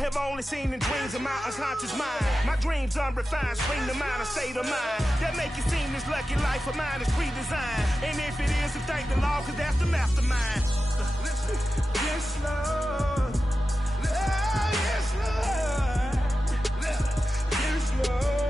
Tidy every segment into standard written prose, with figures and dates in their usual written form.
have only seen in dreams of my unconscious mind. My dreams unrefined, spring to mind, a state of mind that make it seem this lucky life of mine is pre-designed. And if it is, to thank the law, cause that's the mastermind. Yes, Lord. Yes, Lord. Yes, Lord.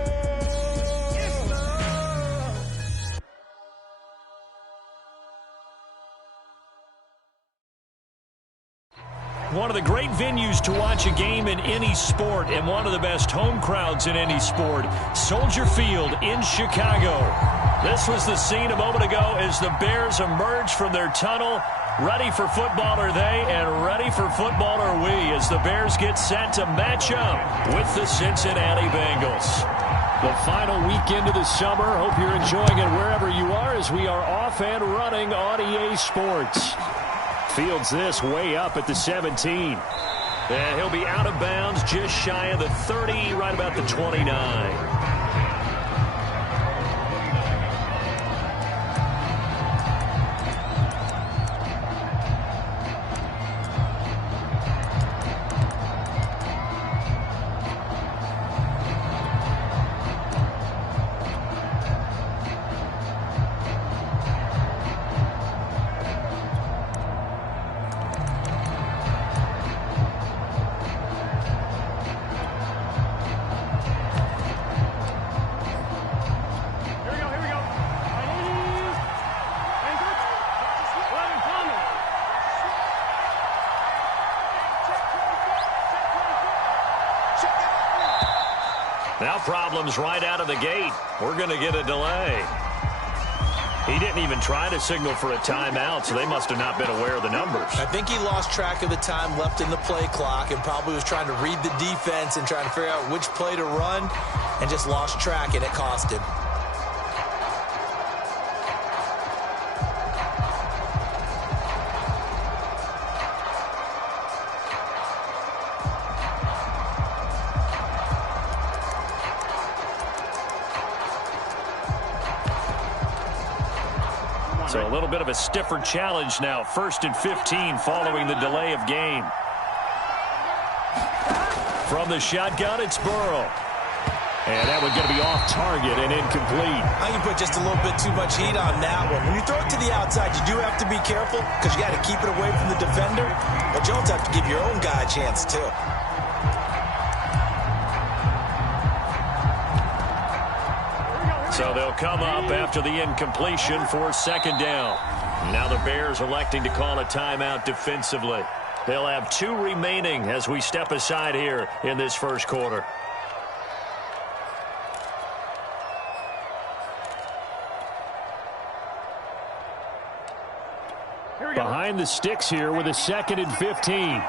One of the great venues to watch a game in any sport and one of the best home crowds in any sport, Soldier Field in Chicago. This was the scene a moment ago as the Bears emerged from their tunnel. Ready for football are they, and ready for football are we as the Bears get set to match up with the Cincinnati Bengals. The final weekend of the summer. Hope you're enjoying it wherever you are as we are off and running on EA Sports. Fields this way up at the 17. And he'll be out of bounds just shy of the 30, right about the 29. Now problems right out of the gate. We're going to get a delay. He didn't even try to signal for a timeout, so they must have not been aware of the numbers. I think he lost track of the time left in the play clock and probably was trying to read the defense and trying to figure out which play to run and just lost track, and it cost him. So a little bit of a stiffer challenge now. 1st and 15 following the delay of game. From the shotgun, it's Burrow. And that one's going to be off target and incomplete. I can put just a little bit too much heat on that one. When you throw it to the outside, you do have to be careful because you got to keep it away from the defender. But you also have to give your own guy a chance, too. So they'll come up after the incompletion for 2nd down. Now the Bears electing to call a timeout defensively. They'll have 2 remaining as we step aside here in this first quarter. Behind the sticks here with a 2nd and 15.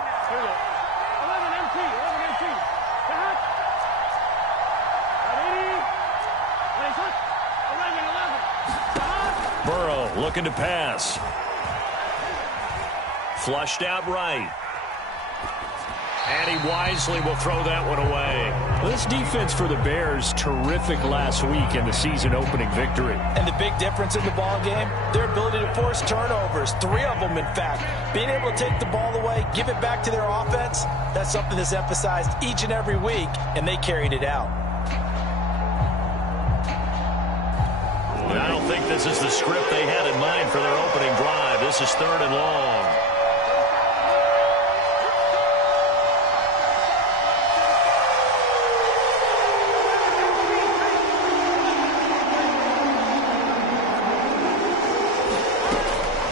Burrow looking to pass. Flushed out right. And he wisely will throw that one away. This defense for the Bears, terrific last week in the season-opening victory. And the big difference in the ball game, their ability to force turnovers, 3 of them, in fact. Being able to take the ball away, give it back to their offense, that's something that's emphasized each and every week, and they carried it out. I don't think this is the script they had in mind for their opening drive. This is 3rd and long.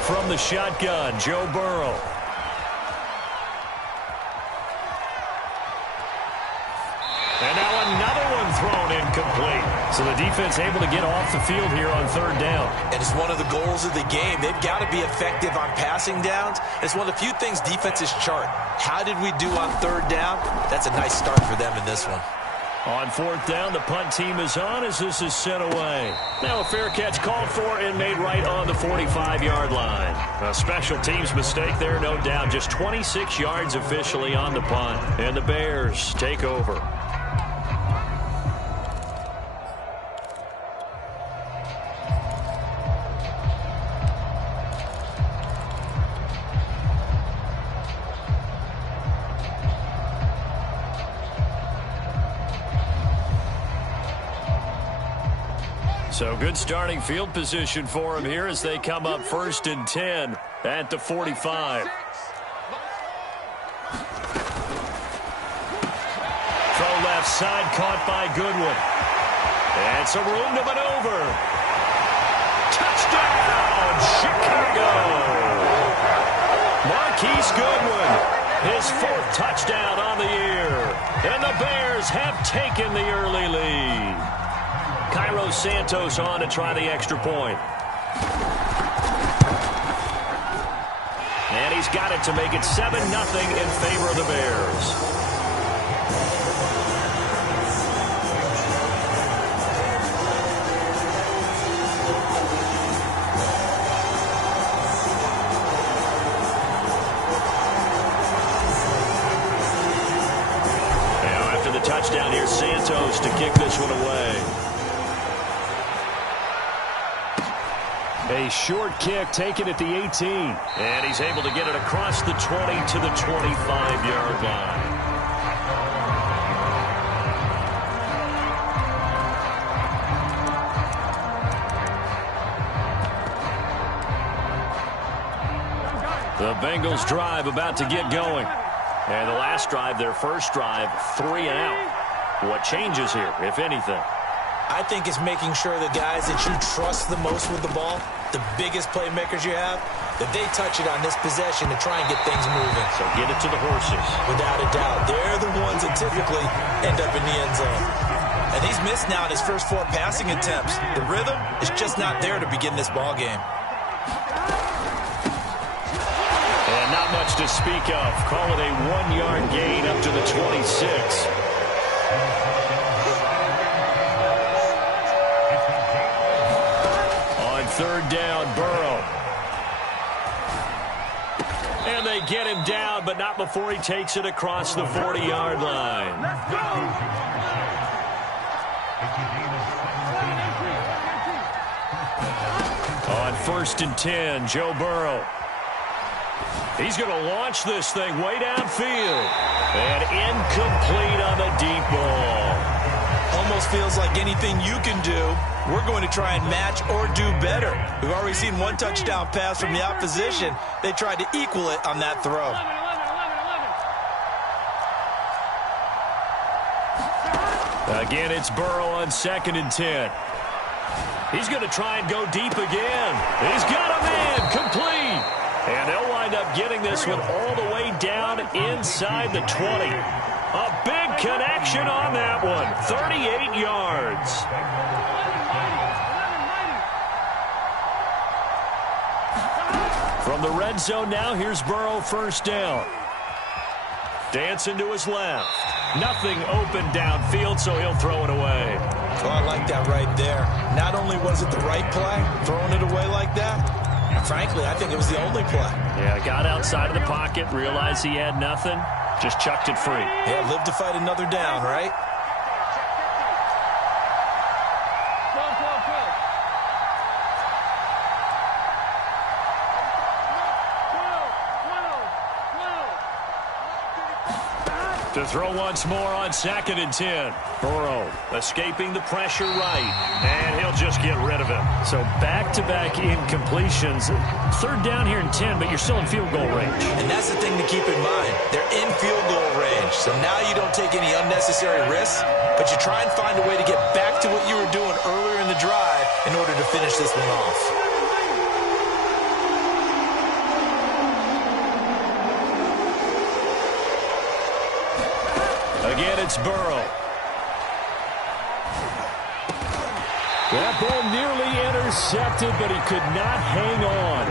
From the shotgun, Joe Burrow. And now another one thrown incomplete. So the defense able to get off the field here on 3rd down. And it's one of the goals of the game. They've got to be effective on passing downs. It's one of the few things defenses chart. How did we do on 3rd down? That's a nice start for them in this one. On 4th down, the punt team is on as this is sent away. Now a fair catch called for and made right on the 45-yard line. A special teams mistake there, no doubt. Just 26 yards officially on the punt. And the Bears take over. So good starting field position for him here as they come up 1st and 10 at the 45. Throw left side, caught by Goodwin. And some room to maneuver. Touchdown, Chicago! Marquise Goodwin, his 4th touchdown on the year. And the Bears have taken the early lead. Cairo Santos on to try the extra point. And he's got it to make it 7-0 in favor of the Bears. Now after the touchdown, here's Santos to kick this one away. A short kick taken at the 18. And he's able to get it across the 20 to the 25-yard line. The Bengals drive about to get going. And the last drive, their first drive, 3 and out. What changes here, if anything? I think it's making sure the guys that you trust the most with the ball, the biggest playmakers you have, that they touch it on this possession to try and get things moving. So get it to the horses. Without a doubt. They're the ones that typically end up in the end zone. And he's missed now in his first 4 passing attempts. The rhythm is just not there to begin this ball game. And not much to speak of. Call it a 1-yard gain up to the 26. Third down, Burrow. And they get him down, but not before he takes it across the 40-yard line. Let's go! On 1st and 10, Joe Burrow. He's going to launch this thing way downfield. And incomplete on the deep ball. Almost feels like anything you can do, we're going to try and match or do better. We've already seen 1 touchdown pass from the opposition. They tried to equal it on that throw. Again, it's Burrow on 2nd and 10. He's going to try and go deep again. He's got him in, complete. And they'll wind up getting this one all the way down inside the 20. A big connection on that one. 38 yards. From the red zone now, here's Burrow, 1st down. Dancing to his left. Nothing open downfield, so he'll throw it away. Oh, I like that right there. Not only was it the right play, throwing it away like that, frankly, I think it was the only play. Yeah, got outside of the pocket, realized he had nothing, just chucked it free. Yeah, live to fight another down, right? To throw once more on 2nd and 10. Burrow escaping the pressure right, and he'll just get rid of him. So back-to-back incompletions. 3rd down here and 10, but you're still in field goal range. And that's the thing to keep in mind. They're in field goal range, so now you don't take any unnecessary risks, but you try and find a way to get back to what you were doing earlier in the drive in order to finish this one off. Again, it's Burrow. That ball nearly intercepted, but he could not hang on.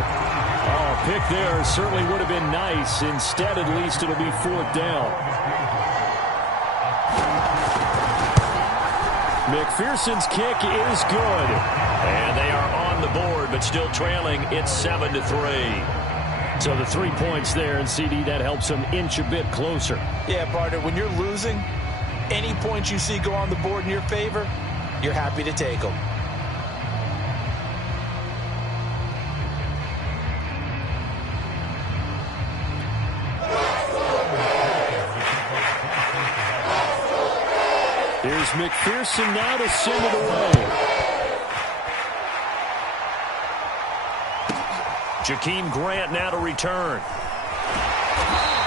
Oh, pick there certainly would have been nice. Instead, at least, it'll be 4th down. McPherson's kick is good. And they are on the board, but still trailing. It's 7-3. So the 3 points there, and CD, that helps them inch a bit closer. Yeah, partner, when you're losing, any points you see go on the board in your favor, you're happy to take them. Here's McPherson now to send it away. Jakeem Grant now to return.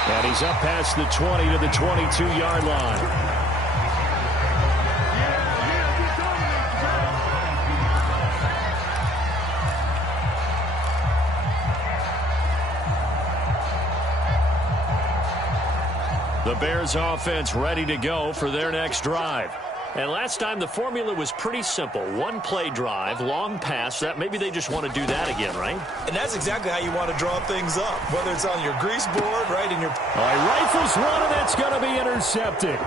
And he's up past the 20 to the 22-yard line. The Bears offense ready to go for their next drive. And last time the formula was pretty simple. One play drive, long pass. That maybe they just want to do that again, right? And that's exactly how you want to draw things up, whether it's on your grease board, right in your... All right, rifles one, and that's going to be intercepted.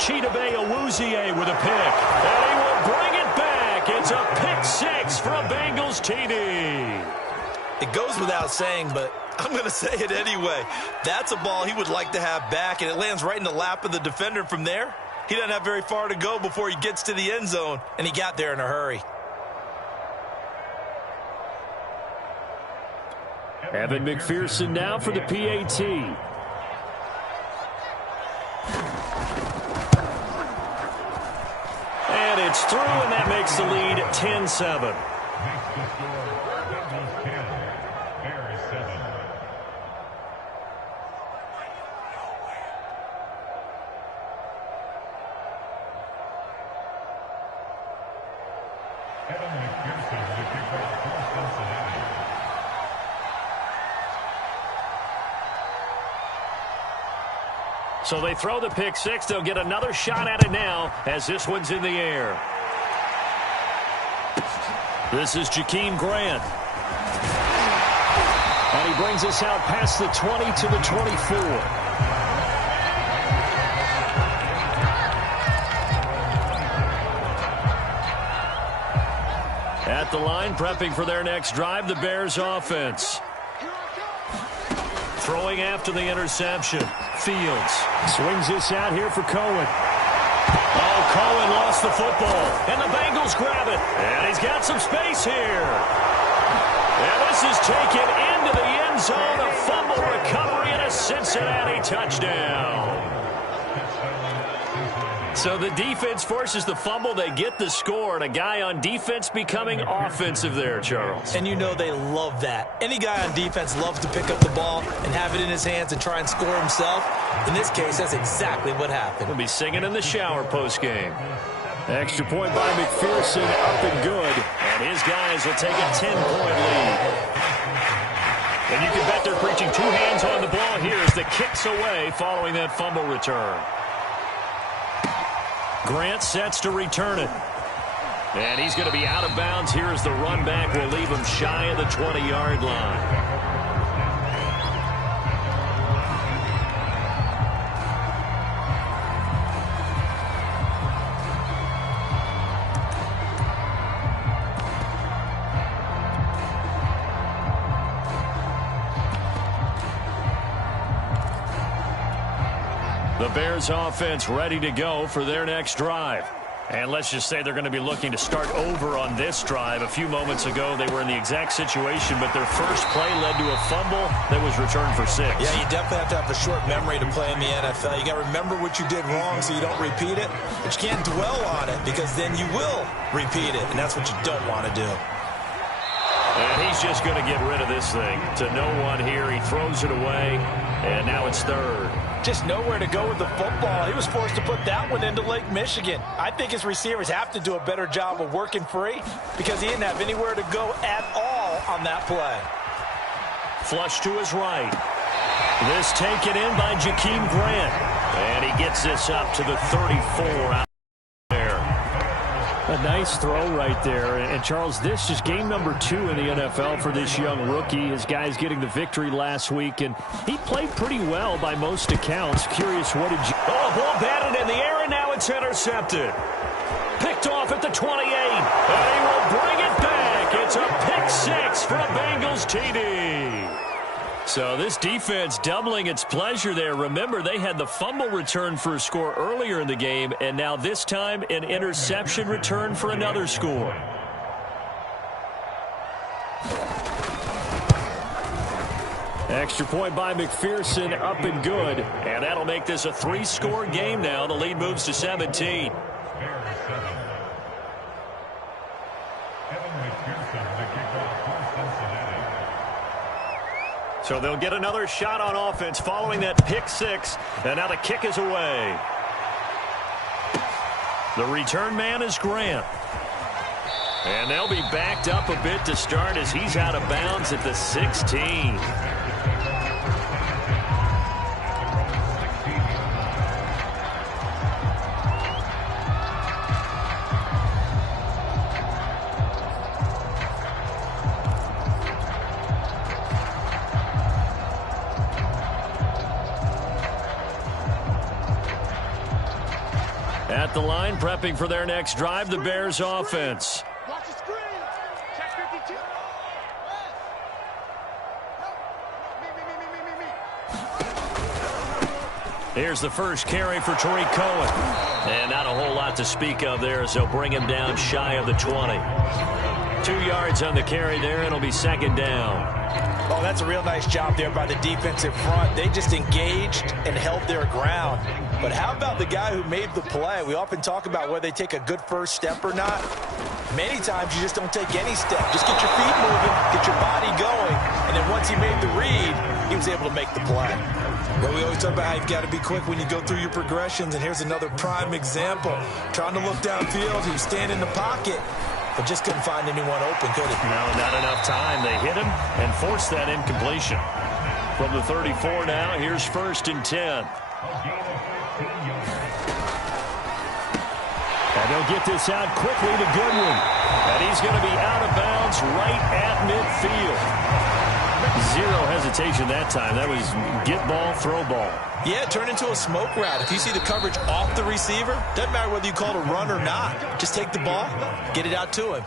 Chidobe Awuzie with a pick. And he will bring it back. It's a pick six for a Bengals TD. It goes without saying, but I'm going to say it anyway. That's a ball he would like to have back, and it lands right in the lap of the defender from there. He doesn't have very far to go before he gets to the end zone, and he got there in a hurry. Evan McPherson now for the PAT. And it's through, and that makes the lead 10-7. So they throw the pick six. They'll get another shot at it now as this one's in the air. This is Jakeem Grant. And he brings us out past the 20 to the 24. At the line, prepping for their next drive, the Bears offense. Throwing after the interception. Fields swings this out here for Cohen. Oh, Cohen lost the football, and the Bengals grab it. And he's got some space here. And this is taken into the end zone. A fumble recovery and a Cincinnati touchdown. So the defense forces the fumble. They get the score, and a guy on defense becoming offensive there, Charles. And you know they love that. Any guy on defense loves to pick up the ball and have it in his hands and try and score himself. In this case, that's exactly what happened. He'll be singing in the shower postgame. Extra point by McPherson, up and good. And his guys will take a 10-point lead. And you can bet they're preaching two hands on the ball here as the kick's away following that fumble return. Grant sets to return it. And he's going to be out of bounds here as the run back will leave him shy of the 20-yard line. The Bears offense ready to go for their next drive. And let's just say they're going to be looking to start over on this drive. A few moments ago, they were in the exact situation, but their first play led to a fumble that was returned for 6. Yeah, you definitely have to have a short memory to play in the NFL. You got to remember what you did wrong so you don't repeat it. But you can't dwell on it because then you will repeat it, and that's what you don't want to do. And he's just going to get rid of this thing. To no one here. He throws it away, and now it's third. Just nowhere to go with the football. He was forced to put that one into Lake Michigan. I think his receivers have to do a better job of working free because he didn't have anywhere to go at all on that play. Flush to his right. This taken in by Jakeem Grant. And he gets this up to the 34 out there. A nice throw right there. And Charles, this is game number 2 in the NFL for this young rookie. His guys getting the victory last week, and he played pretty well by most accounts. Curious, what did you... Oh, ball batted in the air, and now it's intercepted. Picked off at the 28, and he will bring it back. It's a pick 6 for a Bengals TD. So this defense doubling its pleasure there. Remember, they had the fumble return for a score earlier in the game, and now this time an interception return for another score. Extra point by McPherson, up and good. And that'll make this a 3-score game now. The lead moves to 17. So they'll get another shot on offense following that pick six. And now the kick is away. The return man is Grant. And they'll be backed up a bit to start as he's out of bounds at the 16. At the line, prepping for their next drive, the Bears offense. Watch the screen. Check 52. Here's the first carry for Tariq Cohen. And not a whole lot to speak of there as they'll bring him down shy of the 20. 2 yards on the carry there, and it'll be second down. Oh, that's a real nice job there by the defensive front. They just engaged and held their ground. But how about the guy who made the play? We often talk about whether they take a good first step or not. Many times you just don't take any step. Just get your feet moving, get your body going, and then once he made the read, he was able to make the play. Well, we always talk about how you've got to be quick when you go through your progressions, and here's another prime example. Trying to look downfield, he was standing in the pocket, but just couldn't find anyone open, could he? No, not enough time. They hit him and forced that incompletion. From the 34 now, here's 1st and 10. And they'll get this out quickly to Goodwin. And he's going to be out of bounds right at midfield. Zero hesitation that time. That was get ball, throw ball. Yeah, turn into a smoke route. If you see the coverage off the receiver, doesn't matter whether you call it a run or not. Just take the ball, get it out to him.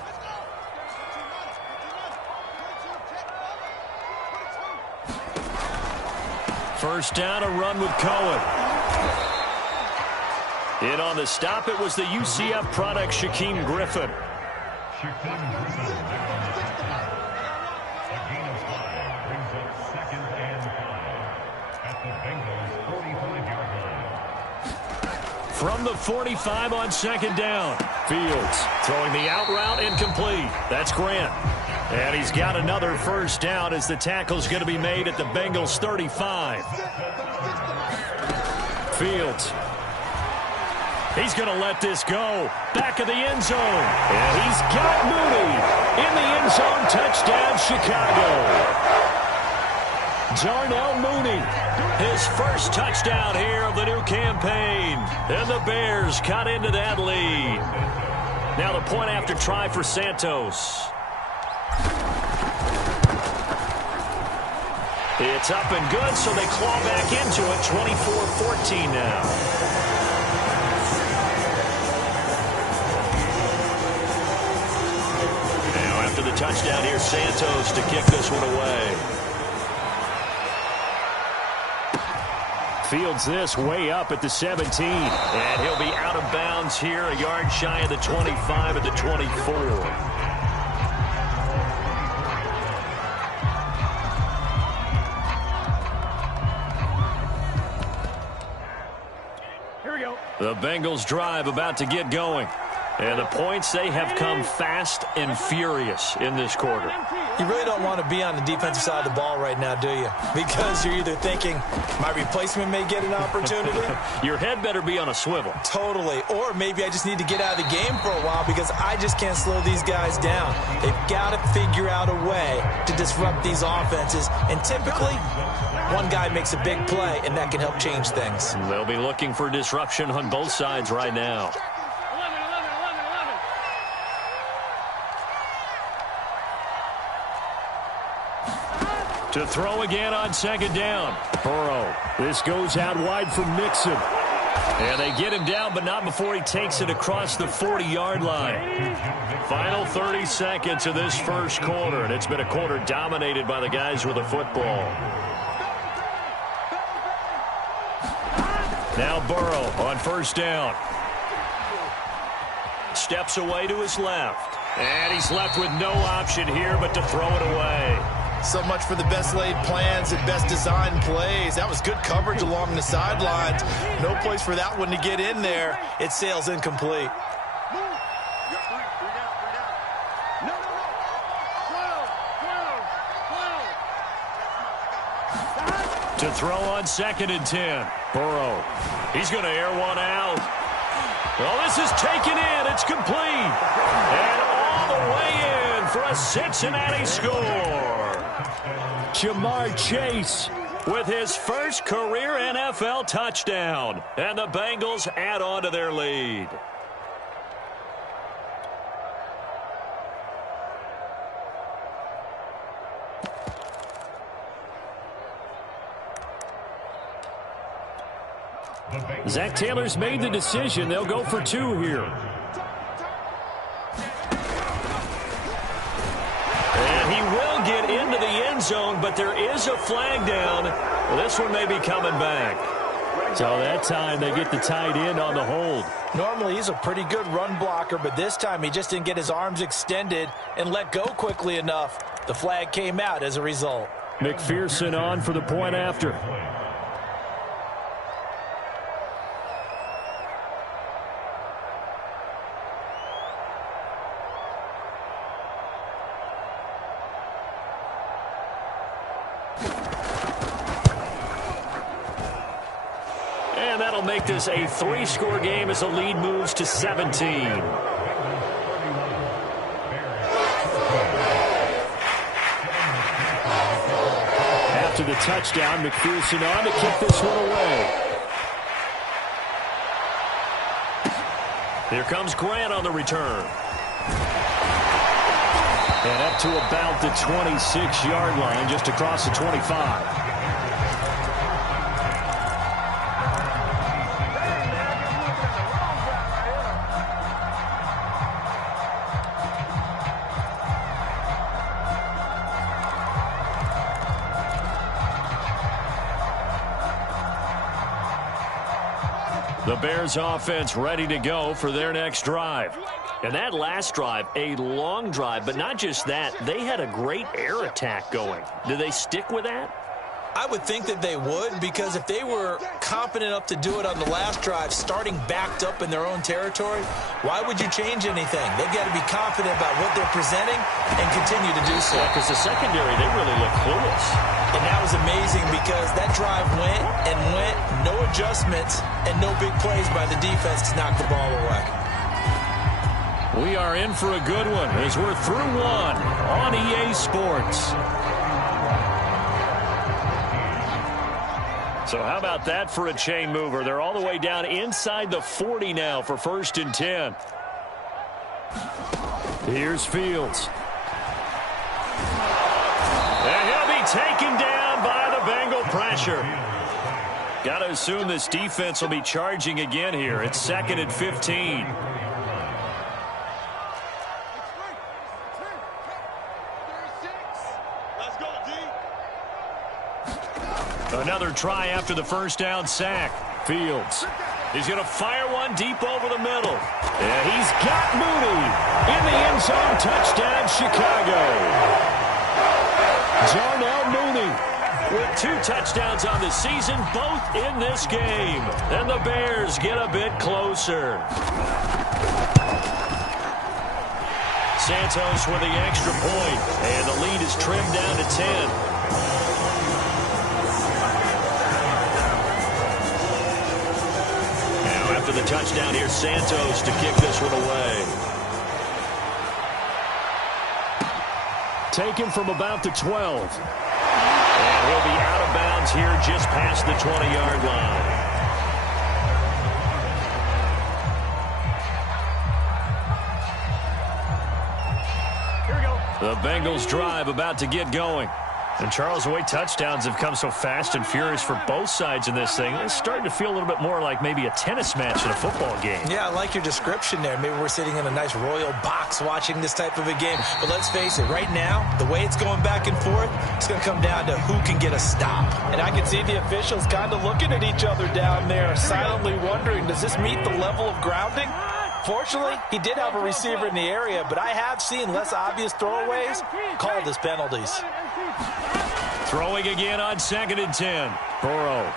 First down, a run with Cohen. In on the stop, it was the UCF product, Shaquem Griffin. From the 45 on second down. Fields throwing the out route, incomplete. That's Grant. And he's got another first down as the tackle's going to be made at the Bengals 35. Fields. He's going to let this go. Back of the end zone. And he's got Mooney in the end zone. Touchdown, Chicago. Darnell Mooney, his first touchdown here of the new campaign. And the Bears cut into that lead. Now the point after try for Santos. It's up and good, so they claw back into it. 24-14 now. Now after the touchdown, here's Santos to kick this one away. Fields this way up at the 17. And he'll be out of bounds here, a yard shy of the 25 at the 24. Here we go. The Bengals drive about to get going. And the points, they have come fast and furious in this quarter. You really don't want to be on the defensive side of the ball right now, do you? Because you're either thinking, my replacement may get an opportunity. Your head better be on a swivel. Totally. Or maybe I just need to get out of the game for a while because I just can't slow these guys down. They've got to figure out a way to disrupt these offenses. And typically, one guy makes a big play, and that can help change things. They'll be looking for disruption on both sides right now. To throw again on second down. Burrow. This goes out wide for Mixon. And they get him down, but not before he takes it across the 40-yard line. Final 30 seconds of this first quarter, and it's been a quarter dominated by the guys with the football. Now Burrow on first down. Steps away to his left. And he's left with no option here but to throw it away. So much for the best laid plans and best designed plays. That was good coverage along the sidelines. No place for that one to get in there. It sails incomplete. To throw on 2nd and 10. Burrow. He's going to air one out. Well, this is taken in. It's complete. And all the way in for a Cincinnati score. Jamar Chase with his first career NFL touchdown. And the Bengals add on to their lead. Zach Taylor's made the decision. They'll go for 2 here. And he will get into the end zone, but there is a flag down. Well, this one may be coming back. So that time they get the tight end on the hold. Normally he's a pretty good run blocker, but this time he just didn't get his arms extended and let go quickly enough. The flag came out as a result. McPherson on for the point after. And that'll make this a 3-score game as the lead moves to 17. After the touchdown, McPherson on to kick this one away. Here comes Grant on the return. And up to about the 26-yard line, just across the 25. The Bears offense ready to go for their next drive. And that last drive, a long drive, but not just that. They had a great air attack going. Do they stick with that? I would think that they would, because if they were competent enough to do it on the last drive, starting backed up in their own territory, why would you change anything? They've got to be confident about what they're presenting and continue to do so. Yeah, because the secondary, they really look clueless. And that was amazing because that drive went and went, no adjustments, and no big plays by the defense to knock the ball away. We are in for a good one as we're through one on EA Sports. So how about that for a chain mover? They're all the way down inside the 40 now for 1st and 10. Here's Fields. And he'll be taken down by the Bengal pressure. Got to assume this defense will be charging again here. It's 2nd and 15. Another try after the first down sack. Fields. He's going to fire one deep over the middle. And he's got Mooney in the end zone. Touchdown, Chicago. Darnell Mooney with 2 touchdowns on the season, both in this game. And the Bears get a bit closer. Santos with the extra point. And the lead is trimmed down to 10. After the touchdown, here's Santos to kick this one away. Taken from about the 12. And he'll be out of bounds here just past the 20-yard line. Here we go. The Bengals drive about to get going. And, Charles, the way touchdowns have come so fast and furious for both sides in this thing, it's starting to feel a little bit more like maybe a tennis match in a football game. Yeah, I like your description there. Maybe we're sitting in a nice royal box watching this type of a game. But let's face it, right now, the way it's going back and forth, it's going to come down to who can get a stop. And I can see the officials kind of looking at each other down there, silently wondering, does this meet the level of grounding? Fortunately, he did have a receiver in the area, but I have seen less obvious throwaways called as penalties. Throwing again on 2nd and 10. Burrow.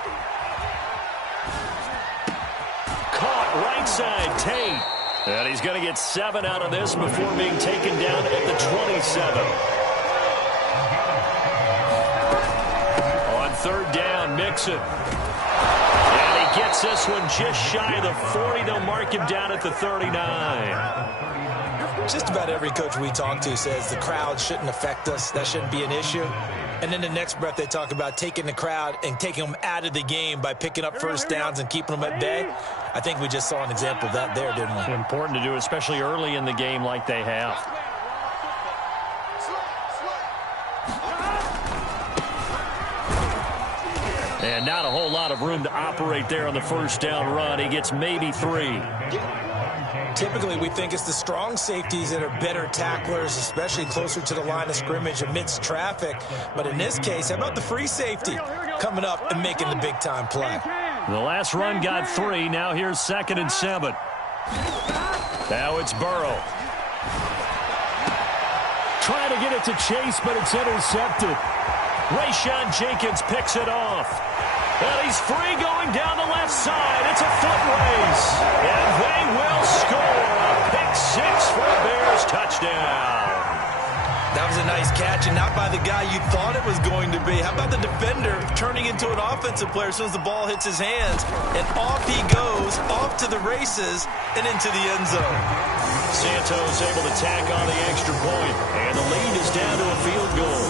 Caught right side, Tate. And he's going to get 7 out of this before being taken down at the 27. On third down. Mixon. And he gets this one just shy of the 40. They'll mark him down at the 39. Just about every coach we talk to says the crowd shouldn't affect us. That shouldn't be an issue. And then the next breath they talk about taking the crowd and taking them out of the game by picking up first downs and keeping them at bay. I think we just saw an example of that there, didn't we? Important to do, especially early in the game like they have. And not a whole lot of room to operate there on the first down run. He gets maybe 3. Typically, we think it's the strong safeties that are better tacklers, especially closer to the line of scrimmage amidst traffic. But in this case, how about the free safety coming up and making the big-time play? The last run got 3. Now here's 2nd and 7. Now it's Burrow. Trying to get it to Chase, but it's intercepted. Rayshon Jenkins picks it off. And he's free going down the left side. It's a foot race. And they will score a pick-6 for a Bears touchdown. That was a nice catch, and not by the guy you thought it was going to be. How about the defender turning into an offensive player as soon as the ball hits his hands? And off he goes, off to the races, and into the end zone. Santos able to tack on the extra point, and the lead is down to a field goal.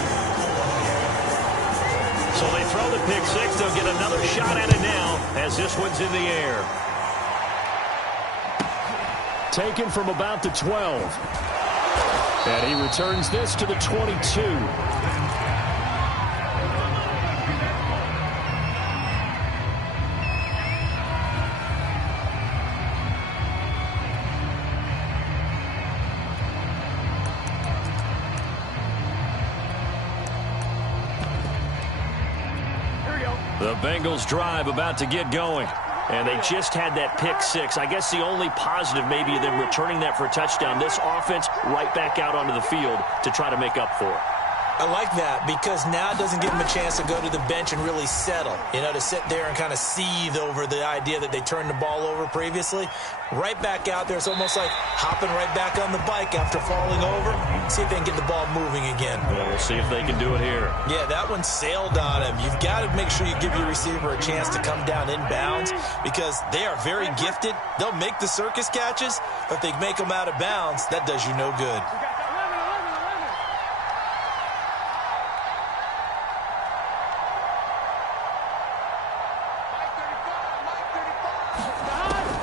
So they throw the pick-6. They'll get another shot at it now as this one's in the air. Taken from about the 12. And he returns this to the 22. The Bengals drive about to get going. And they just had that pick-6. I guess the only positive maybe of them returning that for a touchdown. This offense right back out onto the field to try to make up for it. I like that because now it doesn't give them a chance to go to the bench and really settle. You know, to sit there and kind of seethe over the idea that they turned the ball over previously. Right back out there. It's almost like hopping right back on the bike after falling over. See if they can get the ball moving again. Well, we'll see if they can do it here. Yeah, that one sailed on him. You've got to make sure you give your receiver a chance to come down inbounds because they are very gifted. They'll make the circus catches, but if they make them out of bounds, that does you no good.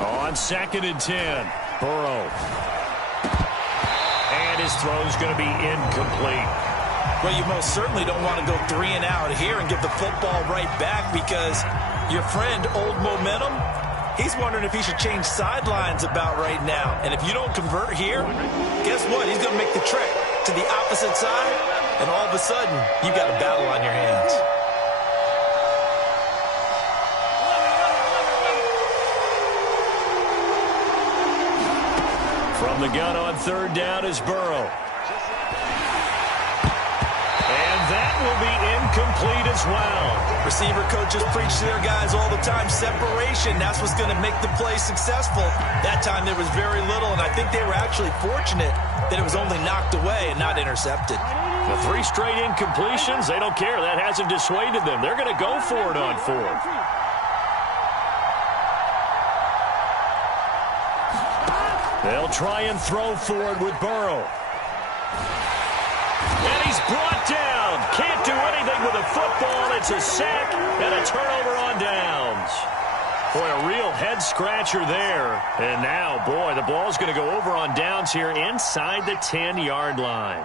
On 2nd and 10, Burrow. And his throw's going to be incomplete. Well, you most certainly don't want to go 3 and out here and give the football right back because your friend, Old Momentum, he's wondering if he should change sidelines about right now. And if you don't convert here, guess what? He's going to make the trek to the opposite side, and all of a sudden, you've got a battle on your hands. From the gun on 3rd down is Burrow. And that will be incomplete as well. Receiver coaches preach to their guys all the time. Separation, that's what's going to make the play successful. That time there was very little, and I think they were actually fortunate that it was only knocked away and not intercepted. The 3 straight incompletions, they don't care. That hasn't dissuaded them. They're going to go for it on 4th. They'll try and throw forward with Burrow. And he's brought down. Can't do anything with a football. It's a sack and a turnover on downs. Boy, a real head-scratcher there. And now, boy, the ball's going to go over on downs here inside the 10-yard line.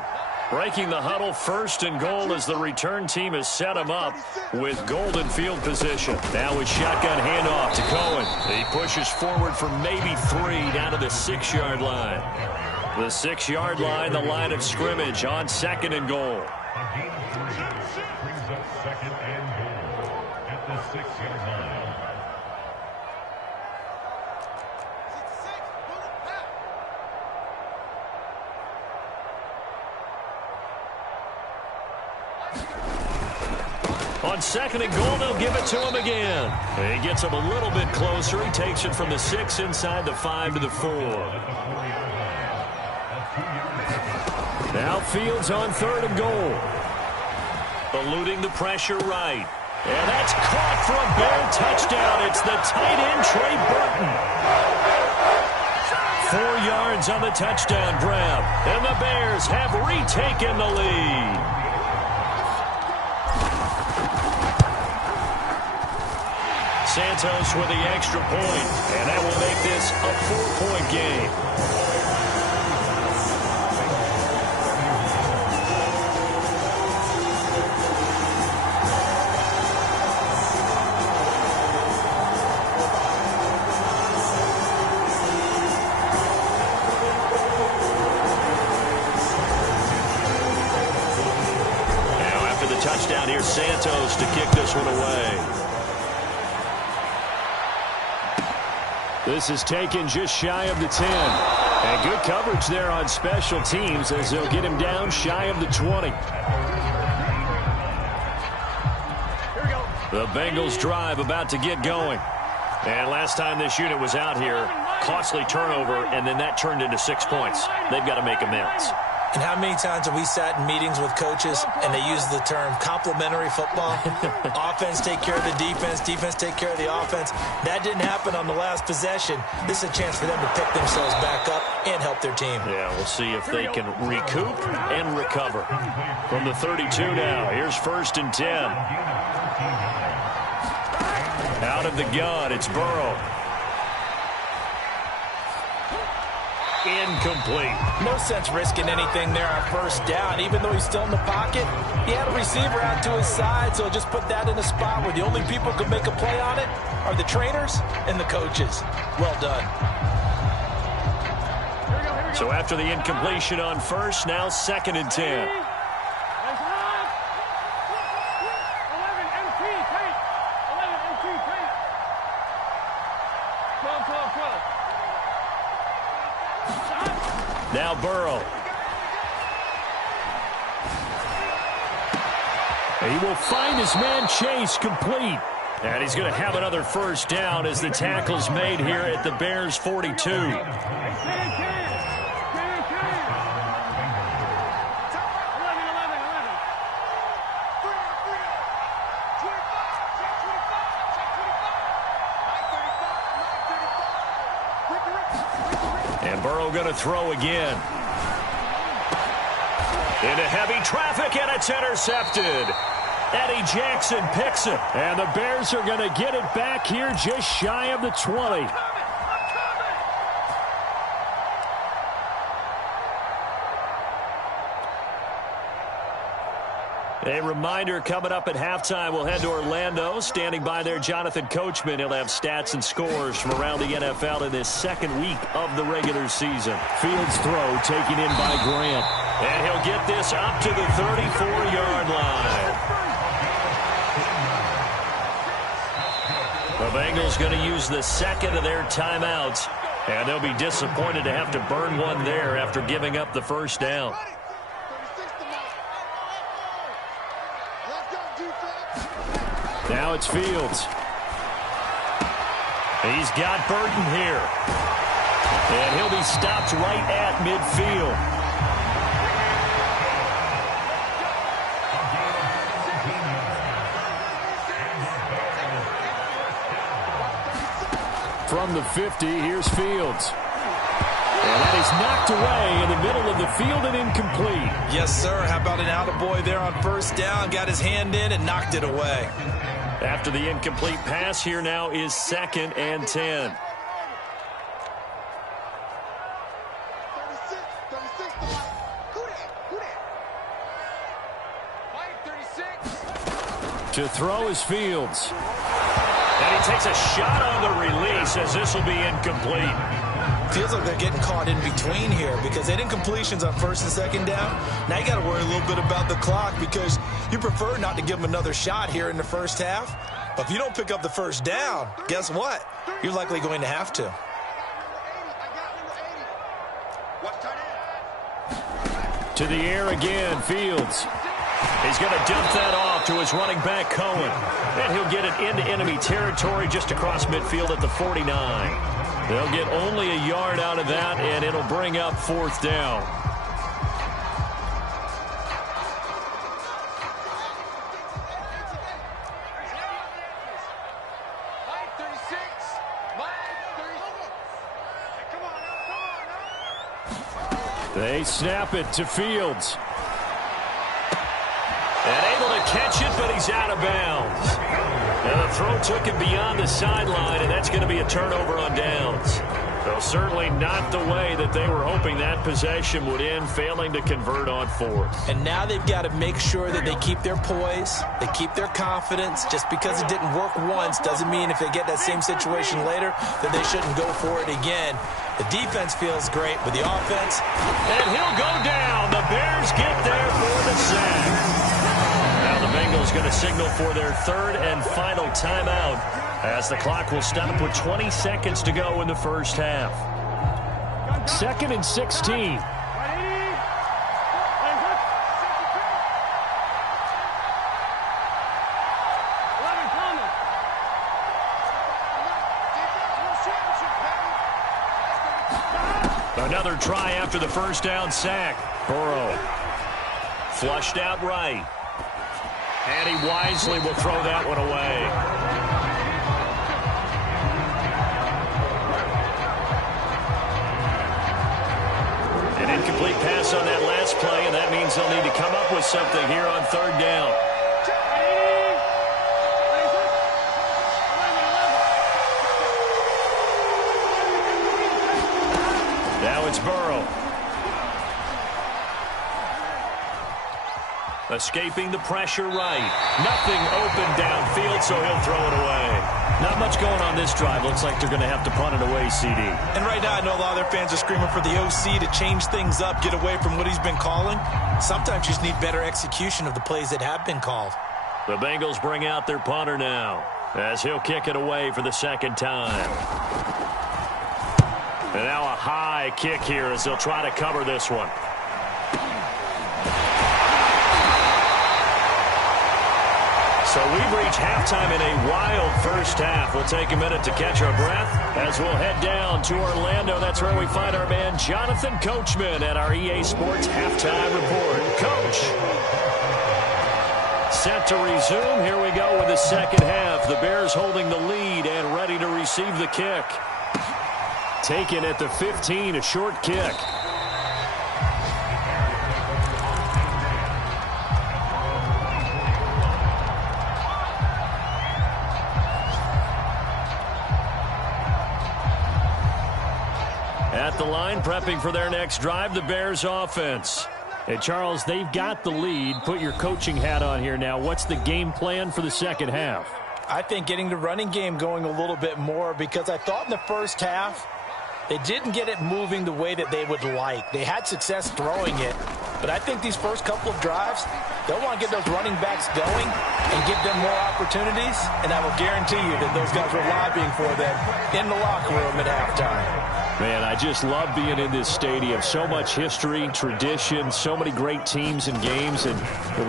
Breaking the huddle, 1st and goal as the return team has set him up with golden field position. Now with shotgun handoff to Cohen. He pushes forward for maybe 3 down to the 6-yard line. The 6-yard line, the line of scrimmage on 2nd and goal. Second and goal at the 6-yard line. On 2nd and goal, they'll give it to him again. He gets him a little bit closer. He takes it from the 6 inside the 5 to the 4. Now Fields on 3rd and goal. Eluding the pressure right. And that's caught for a Bear touchdown. It's the tight end, Trey Burton. 4 yards on the touchdown grab. And the Bears have retaken the lead. Santos with the extra point, and that will make this a 4-point game. Now after the touchdown, here's Santos to kick this one away. This is taken just shy of the 10. And good coverage there on special teams as they'll get him down shy of the 20. The Bengals drive about to get going. And last time this unit was out here, costly turnover, and then that turned into 6 points. They've got to make amends. And how many times have we sat in meetings with coaches and they use the term complementary football? Offense take care of the defense, defense take care of the offense. That didn't happen on the last possession. This is a chance for them to pick themselves back up and help their team. Yeah, we'll see if they can recoup and recover. From the 32 now, here's 1st and 10. Out of the gun, it's Burrow. Incomplete. No sense risking anything there on 1st down. Even though he's still in the pocket, he had a receiver out to his side, so just put that in a spot where the only people who can make a play on it are the trainers and the coaches. Well done. So after the incompletion on 1st, now 2nd and 10. Now Burrow. He will find his man Chase complete. And he's going to have another 1st down as the tackle's made here at the Bears 42. And Burrow going to throw again. Into heavy traffic, and it's intercepted. Eddie Jackson picks it. And the Bears are going to get it back here just shy of the 20. A reminder, coming up at halftime, we'll head to Orlando. Standing by there, Jonathan Coachman. He'll have stats and scores from around the NFL in this 2nd week of the regular season. Fields throw taken in by Grant. And he'll get this up to the 34-yard line. The Bengals going to use the 2nd of their timeouts. And they'll be disappointed to have to burn one there after giving up the 1st down. Now it's Fields. He's got Burton here. And he'll be stopped right at midfield. From the 50, here's Fields. And that is knocked away in the middle of the field and incomplete. Yes, sir. How about an attaboy there on 1st down? Got his hand in and knocked it away. After the incomplete pass, here now is 2nd and 10. To throw is Fields. And he takes a shot on the release as this will be incomplete. Feels like they're getting caught in between here because they had incompletions on 1st and 2nd down. Now you got to worry a little bit about the clock because you prefer not to give them another shot here in the 1st half. But if you don't pick up the 1st down, guess what? You're likely going to have to. To the air again, Fields. He's going to dump that off to his running back, Cohen. And he'll get it into enemy territory just across midfield at the 49. They'll get only a yard out of that, and it'll bring up 4th down. They snap it to Fields. And able to catch it, but he's out of bounds. Now the throw took him beyond the sideline, and that's going to be a turnover on downs. So certainly not the way that they were hoping that possession would end, failing to convert on fourth. And now they've got to make sure that they keep their poise, they keep their confidence. Just because it didn't work once doesn't mean if they get that same situation later that they shouldn't go for it again. The defense feels great, but the offense... And he'll go down. The Bears get there for the sack. Now the Bengals going to signal for their third and final timeout as the clock will stop with 20 seconds to go in the first half. 2nd and 16. Another try after the first down sack. Burrow flushed out right. And he wisely will throw that one away. An incomplete pass on that last play, and that means they'll need to come up with something here on third down. Now it's Burrow. Escaping the pressure right. Nothing open downfield, so he'll throw it away. Not much going on this drive. Looks like they're going to have to punt it away, CD. And right now I know a lot of their fans are screaming for the OC to change things up, get away from what he's been calling. Sometimes you just need better execution of the plays that have been called. The Bengals bring out their punter now as he'll kick it away for the second time. And now a high kick here as they'll try to cover this one. So we've reached halftime in a wild first half. We'll take a minute to catch our breath as we'll head down to Orlando. That's where we find our man Jonathan Coachman at our EA Sports Halftime Report. Coach. Set to resume. Here we go with the second half. The Bears holding the lead and ready to receive the kick. Taken at the 15, a short kick. At the line, prepping for their next drive, the Bears offense. Hey, Charles, they've got the lead. Put your coaching hat on here now. What's the game plan for the second half? I think getting the running game going a little bit more, because I thought in the first half they didn't get it moving the way that they would like. They had success throwing it, but I think these first couple of drives, they'll want to get those running backs going and give them more opportunities, and I will guarantee you that those guys were lobbying for them in the locker room at halftime. Man, I just love being in this stadium. So much history, tradition, so many great teams and games, and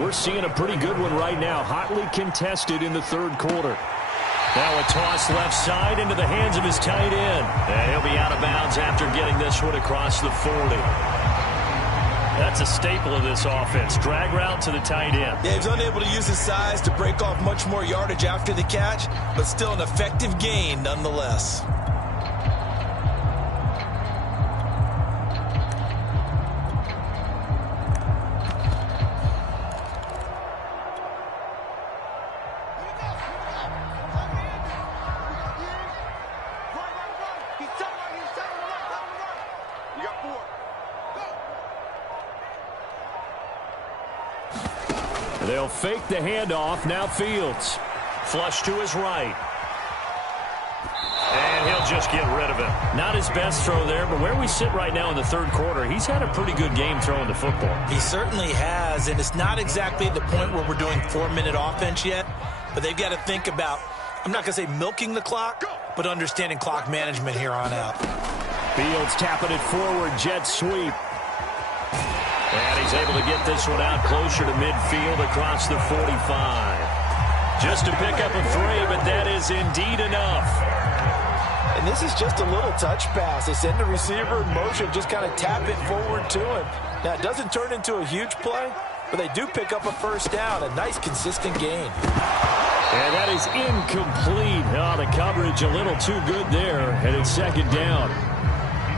we're seeing a pretty good one right now, hotly contested in the third quarter. Now a toss left side into the hands of his tight end. And he'll be out of bounds after getting this one across the 40. That's a staple of this offense. Drag route to the tight end. Yeah, he's unable to use his size to break off much more yardage after the catch, but still an effective gain nonetheless. They'll fake the handoff. Now Fields. Flush to his right. And he'll just get rid of it. Not his best throw there, but where we sit right now in the third quarter, he's had a pretty good game throwing the football. He certainly has, and it's not exactly at the point where we're doing 4-minute offense yet, but they've got to think about, I'm not going to say milking the clock, but understanding clock management here on out. Fields tapping it forward, jet sweep. And he's able to get this one out closer to midfield across the 45. Just to pick up a 3, but that is indeed enough. And this is just a little touch pass. They send the receiver in motion, just kind of tap it forward to him. Now, it doesn't turn into a huge play, but they do pick up a first down, a nice, consistent gain. And that is incomplete. Oh, the coverage a little too good there, and it's second down.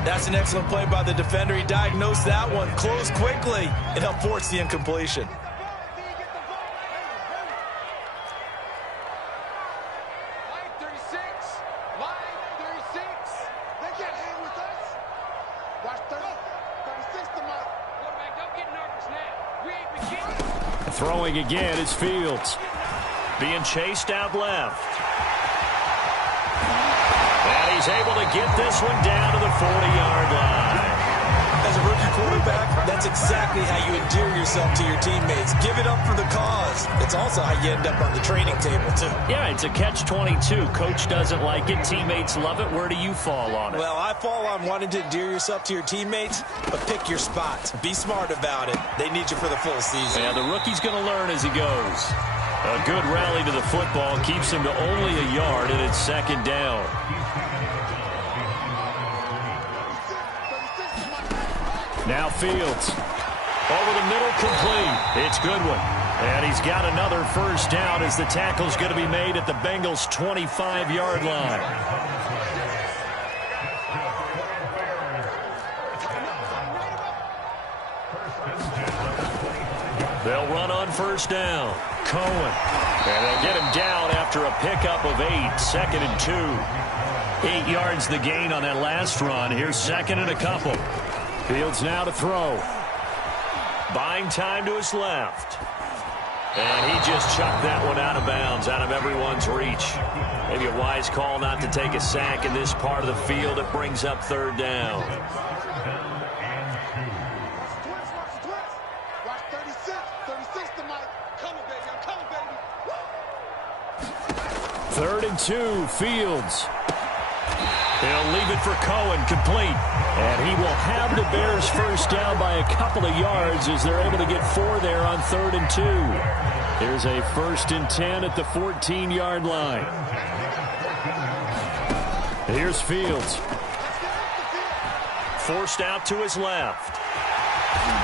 That's an excellent play by the defender. He diagnosed that one, closed quickly, and helped force the incompletion. Throwing again is Fields. Being chased out left. And he's able to get this one down to the 40-yard line. As a rookie quarterback, that's exactly how you endear yourself to your teammates. Give it up for the cause. It's also how you end up on the training table, too. Yeah, it's a catch-22. Coach doesn't like it. Teammates love it. Where do you fall on it? Well, I fall on wanting to endear yourself to your teammates, but pick your spots. Be smart about it. They need you for the full season. Yeah, the rookie's going to learn as he goes. A good rally to the football keeps him to only a yard, and it's second down. Now Fields. Over the middle, complete. It's Goodwin. And he's got another first down as the tackle's going to be made at the Bengals' 25-yard line. They'll run on first down. Cohen. And they'll get him down after a pickup of 8. Second and 2. 8 yards the gain on that last run. Here's second and a couple. Fields now to throw. Buying time to his left. And he just chucked that one out of bounds, out of everyone's reach. Maybe a wise call not to take a sack in this part of the field. It brings up third down. Third and 2, Fields. He'll leave it for Cohen, complete. And he will have the Bears first down by a couple of yards as they're able to get 4 there on third and 2. Here's a first and 10 at the 14-yard line. Here's Fields. Forced out to his left.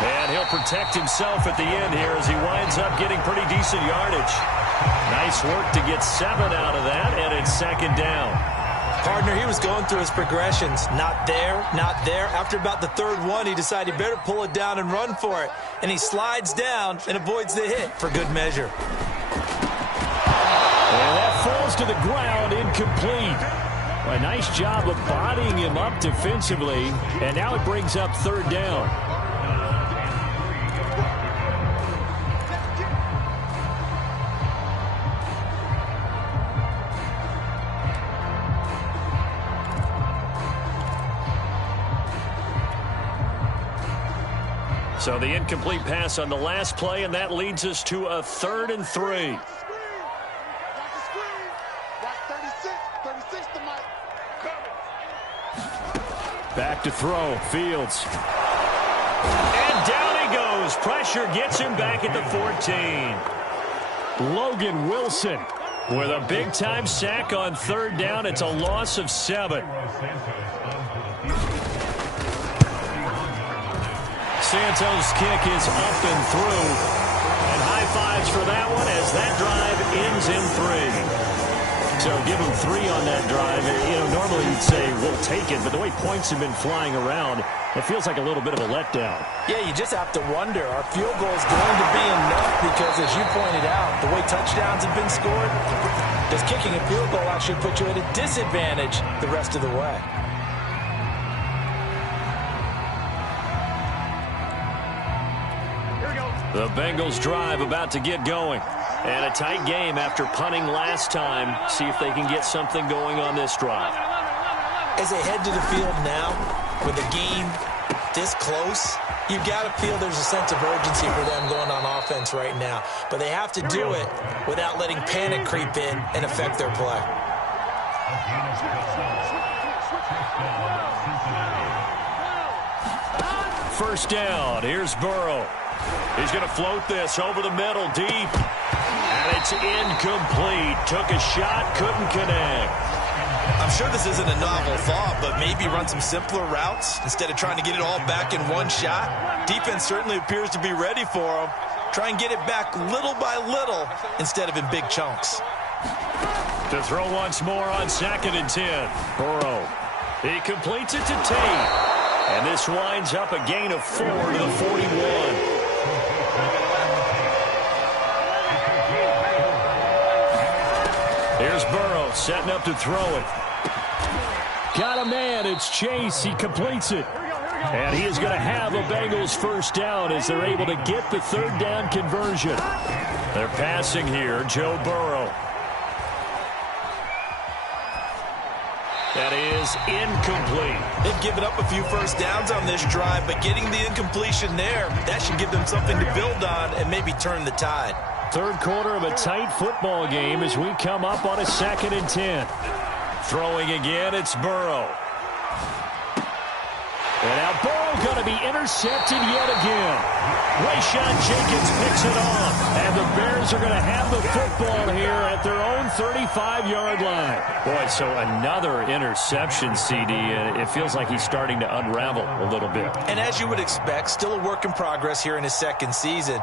And he'll protect himself at the end here as he winds up getting pretty decent yardage. Nice work to get 7 out of that, and it's second down. Partner, he was going through his progressions. Not there, not there. After about the third one, he decided he better pull it down and run for it. And he slides down and avoids the hit for good measure. And that falls to the ground, incomplete. A nice job of bodying him up defensively. And now it brings up third down. So the incomplete pass on the last play, and that leads us to a third and 3. Back to throw, Fields. And down he goes. Pressure gets him back at the 14. Logan Wilson with a big-time sack on third down. It's a loss of 7. Santos' kick is up and through. And high fives for that one as that drive ends in 3. So give him 3 on that drive. You know, normally you'd say we'll take it, but the way points have been flying around, it feels like a little bit of a letdown. Yeah, you just have to wonder, are field goals going to be enough? Because as you pointed out, the way touchdowns have been scored, does kicking a field goal actually put you at a disadvantage the rest of the way? The Bengals drive about to get going. And a tight game after punting last time. See if they can get something going on this drive. As they head to the field now, with the game this close, you've got to feel there's a sense of urgency for them going on offense right now. But they have to do it without letting panic creep in and affect their play. First down. Here's Burrow. He's going to float this over the middle deep. And it's incomplete. Took a shot, couldn't connect. I'm sure this isn't a novel thought, but maybe run some simpler routes instead of trying to get it all back in one shot. Defense certainly appears to be ready for him. Try and get it back little by little instead of in big chunks. To throw once more on second and 10. Burrow. He completes it to Tate. And this winds up a gain of 4 to the 41. Here's Burrow setting up to throw it. Got a man. It's Chase. He completes it. And he is going to have a Bengals first down as they're able to get the third down conversion. They're passing here. Joe Burrow. That is incomplete. They've given up a few first downs on this drive, but getting the incompletion there, that should give them something to build on and maybe turn the tide. Third quarter of a tight football game as we come up on a 2nd and 10. Throwing again, it's Burrow. And now Burrow going to be intercepted yet again. Rayshawn Jenkins picks it off. And the Bears are going to have the football here at their own 35-yard line. Boy, so another interception, CD. It feels like he's starting to unravel a little bit. And as you would expect, still a work in progress here in his second season.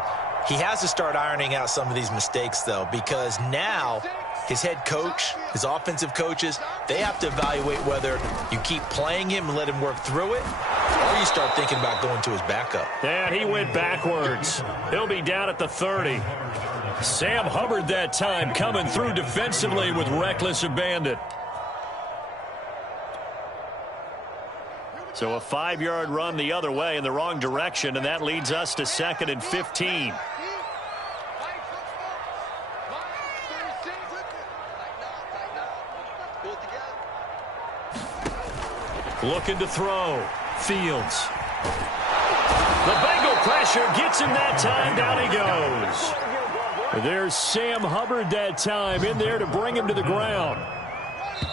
He has to start ironing out some of these mistakes, though, because now his head coach, his offensive coaches, they have to evaluate whether you keep playing him and let him work through it, or you start thinking about going to his backup. And he went backwards. He'll be down at the 30. Sam Hubbard that time coming through defensively with reckless abandon. So a 5-yard run the other way in the wrong direction, and that leads us to 2nd and 15. Looking to throw. Fields. The Bengal pressure gets him that time. Down he goes. There's Sam Hubbard that time in there to bring him to the ground.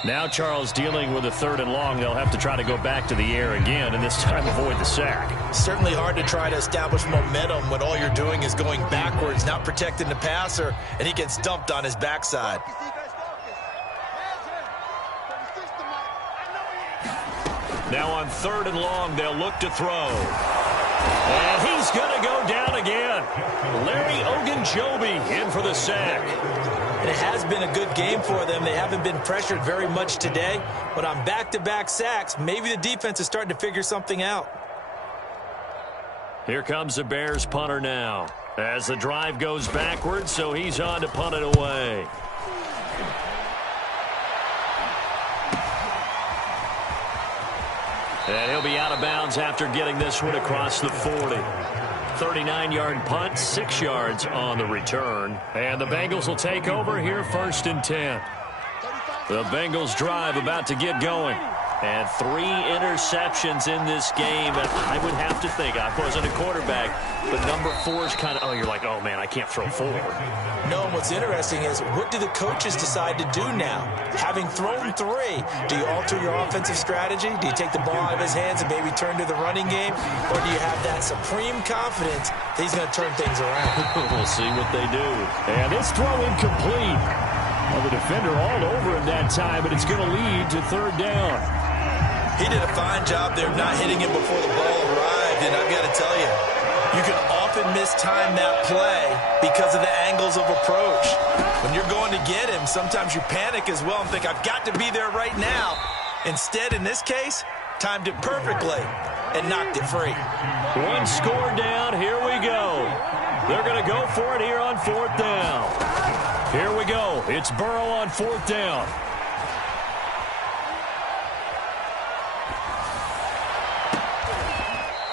Now Charles dealing with a 3rd and long. They'll have to try to go back to the air again and this time avoid the sack. Certainly hard to try to establish momentum when all you're doing is going backwards, not protecting the passer, and he gets dumped on his backside. Now on 3rd and long, they'll look to throw. And he's going to go down again. Larry Ogunjobi in for the sack. And it has been a good game for them. They haven't been pressured very much today. But on back-to-back sacks, maybe the defense is starting to figure something out. Here comes the Bears punter now. As the drive goes backwards, so he's on to punt it away. And he'll be out of bounds after getting this one across the 40. 39-yard punt, 6 yards on the return. And the Bengals will take over here 1st and 10. The Bengals drive about to get going. And 3 interceptions in this game. And I would have to think, I wasn't a quarterback, but number 4 is kind of, you're like, oh, man, I can't throw 4. No, and what's interesting is, what do the coaches decide to do now? Having thrown 3, do you alter your offensive strategy? Do you take the ball out of his hands and maybe turn to the running game? Or do you have that supreme confidence that he's going to turn things around? We'll see what they do. And this throw incomplete. Well, the defender all over him that time, but it's going to lead to 3rd down. He did a fine job there of not hitting him before the ball arrived, and I've got to tell you, you can often mistime that play because of the angles of approach. When you're going to get him, sometimes you panic as well and think, I've got to be there right now. Instead, in this case, timed it perfectly and knocked it free. 1 score down. Here we go. They're going to go for it here on 4th down. Here we go. It's Burrow on 4th down.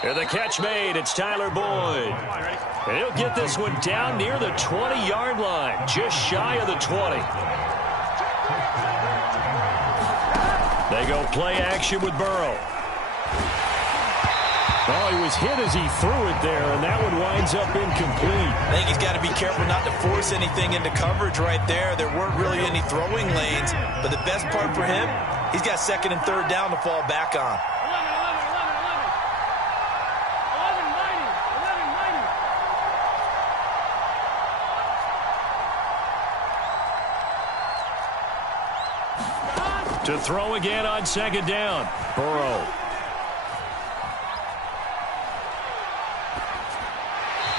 And the catch made. It's Tyler Boyd. And he'll get this one down near the 20-yard line, just shy of the 20. They go play action with Burrow. Oh, he was hit as he threw it there, and that one winds up incomplete. I think he's got to be careful not to force anything into coverage right there. There weren't really any throwing lanes, but the best part for him, he's got 2nd and 3rd down to fall back on. To throw again on 2nd down. Burrow.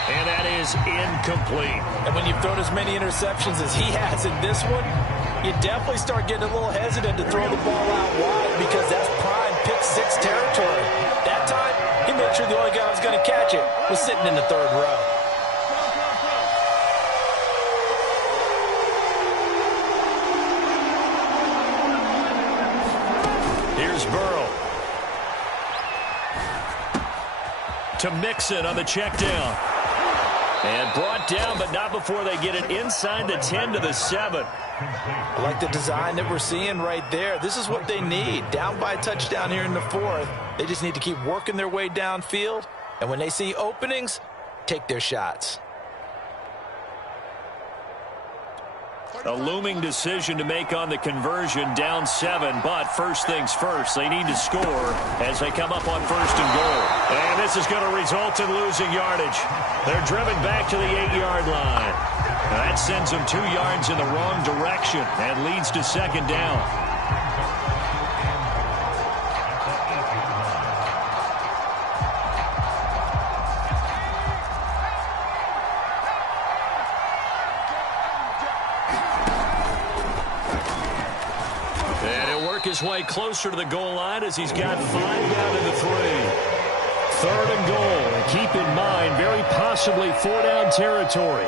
And that is incomplete. And when you've thrown as many interceptions as he has in this one, you definitely start getting a little hesitant to throw the ball out wide because that's prime pick 6 territory. That time was sitting in the third row. Here's Burrow. To Mixon on the check down. And brought down, but not before they get it inside the 10 to the 7. I like the design that we're seeing right there. This is what they need. Down by a touchdown here in the 4th. They just need to keep working their way downfield. And when they see openings, take their shots. A looming decision to make on the conversion, down 7, but first things first, they need to score as they come up on 1st and goal. And this is going to result in losing yardage. They're driven back to the 8-yard line. That sends them 2 yards in the wrong direction and leads to 2nd down. His way closer to the goal line as he's got 5 down to the 3. 3rd and goal. And keep in mind, very possibly 4-down territory.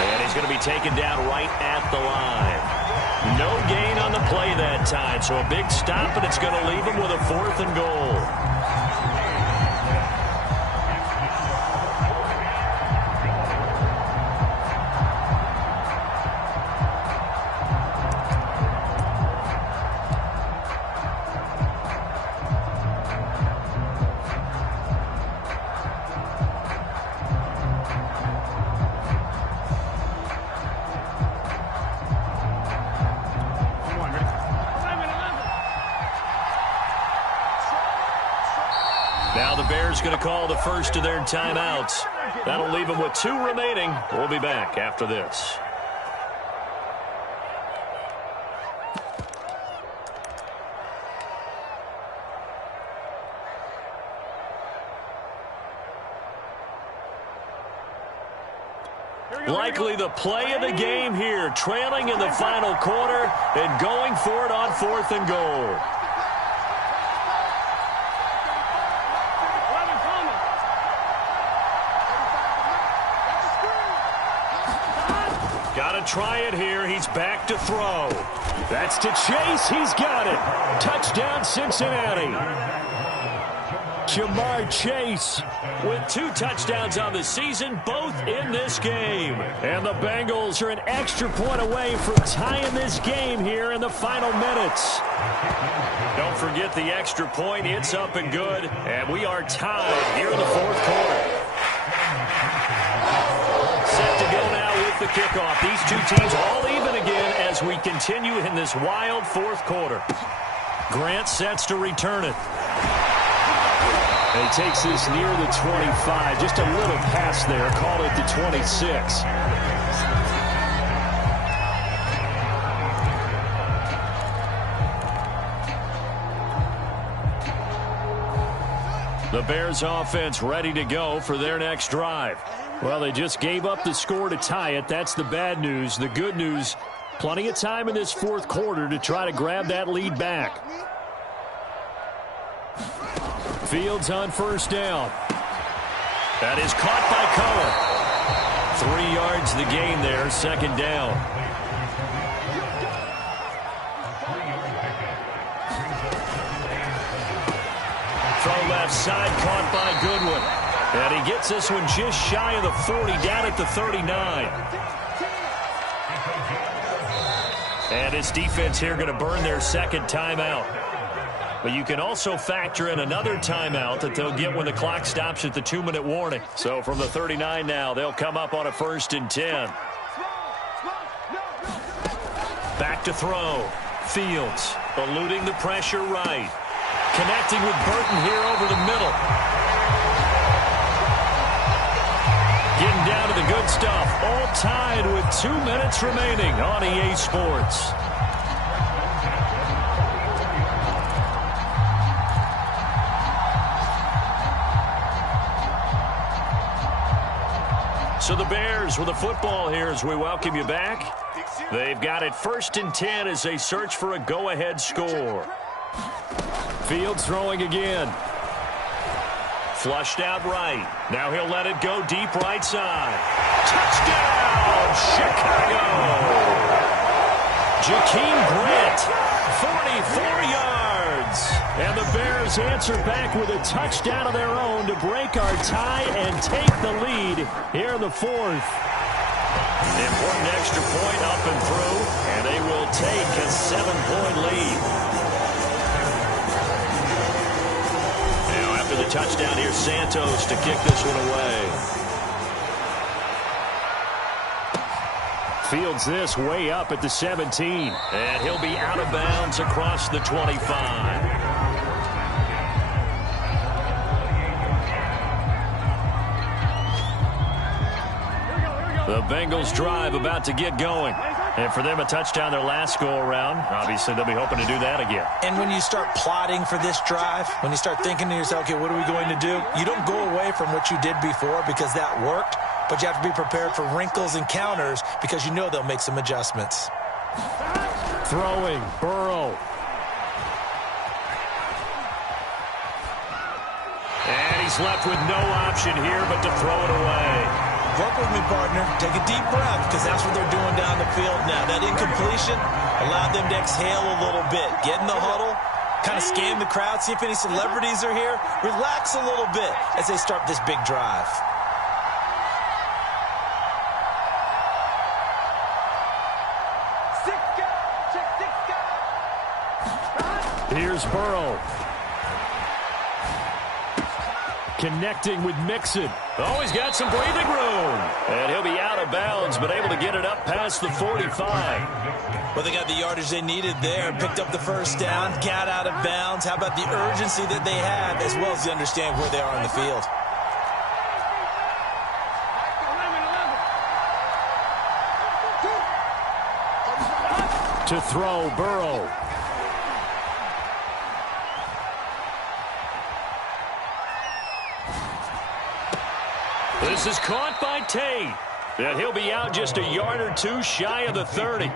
And he's going to be taken down right at the line. No gain on the play that time, so a big stop, and it's going to leave him with a 4th and goal. Now the Bears going to call the first of their timeouts. That'll leave them with 2 remaining. We'll be back after this. Likely the play of the game here, trailing in the final quarter and going for it on 4th and goal. Got to try it here. He's back to throw. That's to Chase. He's got it. Touchdown, Cincinnati. Jamar Chase with 2 touchdowns on the season, both in this game. And the Bengals are an extra point away from tying this game here in the final minutes. Don't forget the extra point. It's up and good. And we are tied here in the 4th quarter. Set to go now with the kickoff. These 2 teams all even again as we continue in this wild 4th quarter. Grant sets to return it. And he takes this near the 25. Just a little pass there. Call it the 26. The Bears offense ready to go for their next drive. Well, they just gave up the score to tie it. That's the bad news. The good news, plenty of time in this 4th quarter to try to grab that lead back. Fields on 1st down. That is caught by Cohen. 3 yards the gain there, 2nd down. From left side, caught by Goodwin. And he gets this one just shy of the 40, down at the 39. And his defense here going to burn their 2nd timeout. But you can also factor in another timeout that they'll get when the clock stops at the 2-minute warning. So from the 39 now, they'll come up on a 1st and 10. Back to throw. Fields eluding the pressure right. Connecting with Burton here over the middle. Getting down to the good stuff. All tied with 2 minutes remaining on EA Sports. So the Bears with the football here as we welcome you back. They've got it 1st and 10 as they search for a go-ahead score. Fields throwing again. Flushed out right. Now he'll let it go deep right side. Touchdown, Chicago! Jakeem Grant, 44 yards. And the Bears answer back with a touchdown of their own to break our tie and take the lead here in the fourth. The important extra point up and through, and they will take a 7-point lead. Now after the touchdown, here's Santos to kick this one away. Fields this way up at the 17, and he'll be out of bounds across the 25. The Bengals drive about to get going. And for them, a touchdown their last go-around. Obviously, they'll be hoping to do that again. And when you start plotting for this drive, when you start thinking to yourself, okay, what are we going to do? You don't go away from what you did before because that worked, but you have to be prepared for wrinkles and counters because you know they'll make some adjustments. Throwing, Burrow. And he's left with no option here but to throw it away. Work with me, partner. Take a deep breath because that's what they're doing down the field now. That incompletion allowed them to exhale a little bit. Get in the huddle, kind of scan the crowd, see if any celebrities are here. Relax a little bit as they start this big drive. Here's Burrow. Connecting with Mixon. Oh, he's got some breathing room. And he'll be out of bounds, but able to get it up past the 45. Well, they got the yardage they needed there. Picked up the first down, got out of bounds. How about the urgency that they have, as well as the understand where they are on the field? To throw, Burrow. This is caught by Tate. And he'll be out just a yard or two shy of the 30.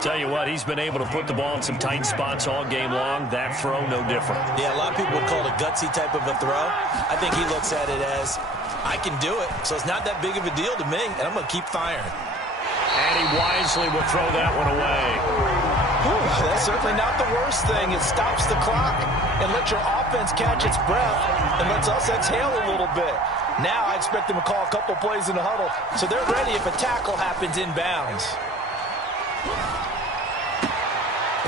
Tell you what, he's been able to put the ball in some tight spots all game long. That throw, no different. Yeah, a lot of people would call it a gutsy type of a throw. I think he looks at it as, I can do it, so it's not that big of a deal to me, and I'm going to keep firing. And he wisely will throw that one away. Ooh, that's certainly not the worst thing. It stops the clock and lets your offense catch its breath and lets us exhale a little bit. Now I expect them to call a couple plays in the huddle, so they're ready if a tackle happens inbounds.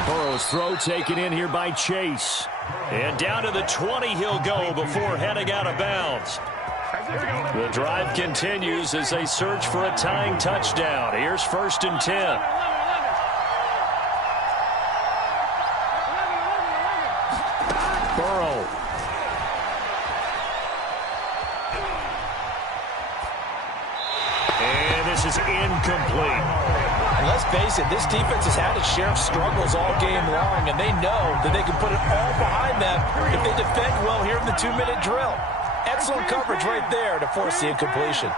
Burrow's throw taken in here by Chase. And down to the 20 he'll go before heading out of bounds. The drive continues as they search for a tying touchdown. Here's 1st and 10. Burrow. And this is incomplete. And let's face it, this defense has had its share of struggles all game long, and they know that they can put it all behind them if they defend well here in the 2-minute drill. Excellent coverage right there to force the incompletion.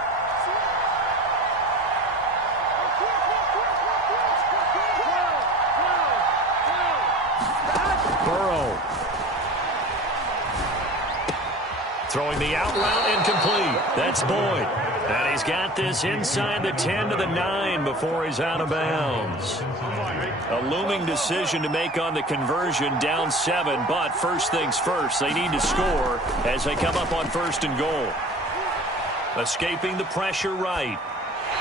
Burrow. Throwing the out route incomplete. That's Boyd. And he's got this inside the 10 to the 9 before he's out of bounds. A looming decision to make on the conversion, down 7, but first things first, they need to score as they come up on 1st and goal. Escaping the pressure right.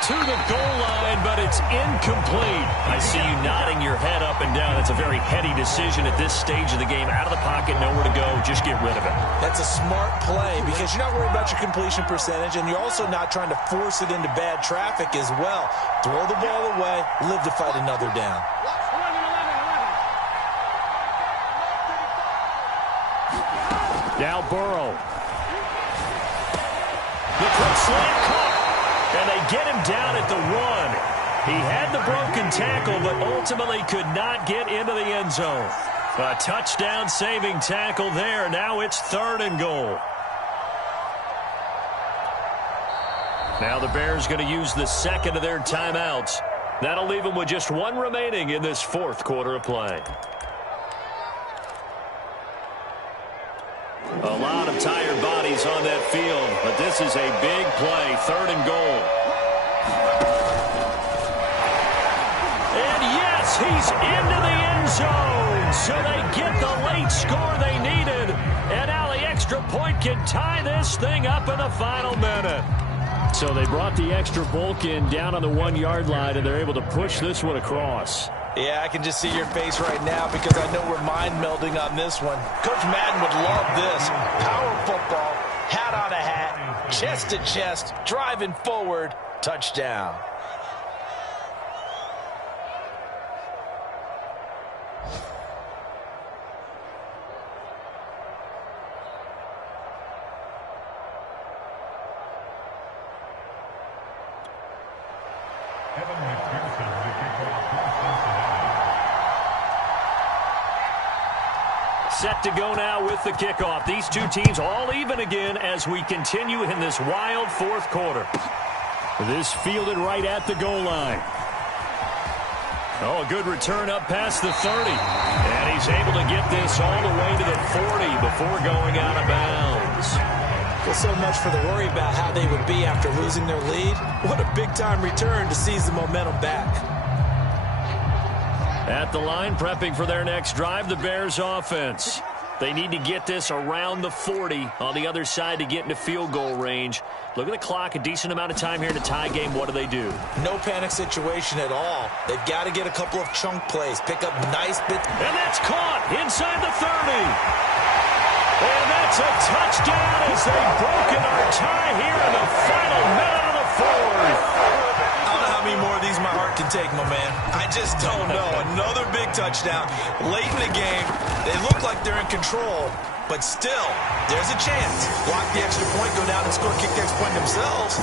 To the goal line, but it's incomplete. I see you nodding your head up and down. It's a very heady decision at this stage of the game. Out of the pocket, nowhere to go. Just get rid of it. That's a smart play because you're not worried about your completion percentage, and you're also not trying to force it into bad traffic as well. Throw the ball away, live to fight another down. Now Burrow. The quick slant caught. And they get him down at the 1. He had the broken tackle, but ultimately could not get into the end zone. A touchdown-saving tackle there. Now it's 3rd and goal. Now the Bears going to use the second of their timeouts. That'll leave them with just 1 remaining in this 4th quarter of play. A lot of tired bodies on that field, but this is a big play, 3rd and goal. And yes, he's into the end zone, so they get the late score they needed. And now the extra point can tie this thing up in the final minute. So they brought the extra bulk in down on the 1-yard line, and they're able to push this one across. Yeah, I can just see your face right now because I know we're mind melding on this one. Coach Madden would love this. Power football, hat on a hat, chest to chest, driving forward, touchdown. Set to go now with the kickoff. These two teams all even again as we continue in this wild 4th quarter. This fielded right at the goal line. Oh, a good return up past the 30. And he's able to get this all the way to the 40 before going out of bounds. Well, so much for the worry about how they would be after losing their lead. What a big-time return to seize the momentum back. At the line, prepping for their next drive, the Bears offense. They need to get this around the 40 on the other side to get into field goal range. Look at the clock, a decent amount of time here in a tie game. What do? No panic situation at all. They've got to get a couple of chunk plays, pick up nice bits. And that's caught inside the 30. And that's a touchdown as they've broken our tie here in the final minute of the 4th. I don't know how many more of these my heart can take, my man. I just don't know. Another big touchdown. Late in the game, they look like they're in control, but still, there's a chance. Block the extra point, go down and score, kick the extra point themselves.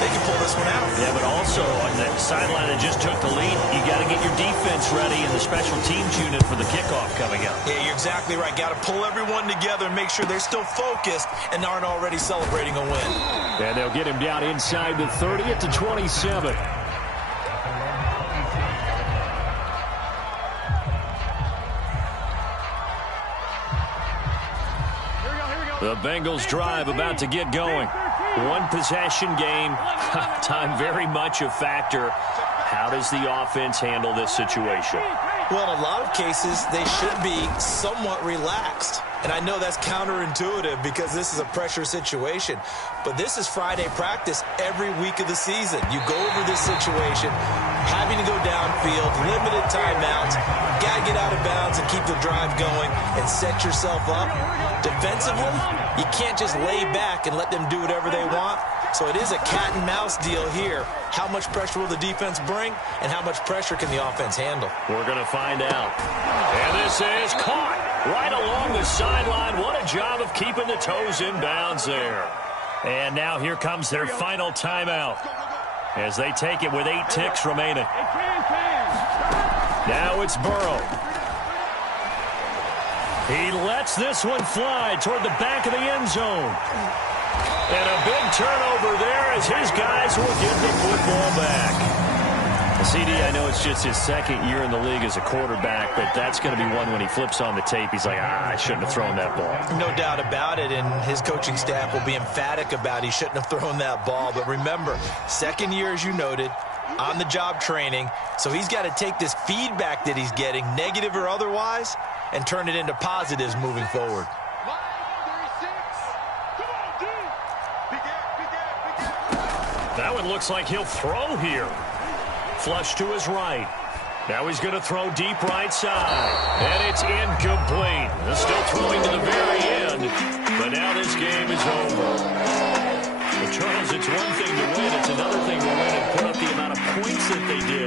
They can pull this one out. Yeah, but also on that sideline that just took the lead, you got to get your defense ready in the special teams unit for the kickoff coming up. Yeah, you're exactly right. Got to pull everyone together and make sure they're still focused and aren't already celebrating a win. And they'll get him down inside the 30 at the 27. The Bengals drive about to get going. 1 possession game. Time very much a factor. How does the offense handle this situation? Well, in a lot of cases, they should be somewhat relaxed. And I know that's counterintuitive because this is a pressure situation. But this is Friday practice every week of the season. You go over this situation, having to go downfield, limited timeouts, got to get out of bounds and keep the drive going and set yourself up. Defensively, you can't just lay back and let them do whatever they want. So it is a cat and mouse deal here. How much pressure will the defense bring and how much pressure can the offense handle? We're going to find out. And this is caught right along the sideline. What a job of keeping the toes in bounds there. And now here comes their final timeout as they take it with 8 ticks remaining. Now it's Burrow. He lets this one fly toward the back of the end zone. And a big turnover there as his guys will get the football back. CD, I know it's just his 2nd year in the league as a quarterback, but that's going to be one when he flips on the tape. He's like, I shouldn't have thrown that ball. No doubt about it, and his coaching staff will be emphatic about he shouldn't have thrown that ball. But remember, 2nd year, as you noted, on-the-job training, so he's got to take this feedback that he's getting, negative or otherwise, and turn it into positives moving forward. That one looks like he'll throw here. Flush to his right. Now he's going to throw deep right side. And it's incomplete. They're still throwing to the very end. But now this game is over. But Charles, it's one thing to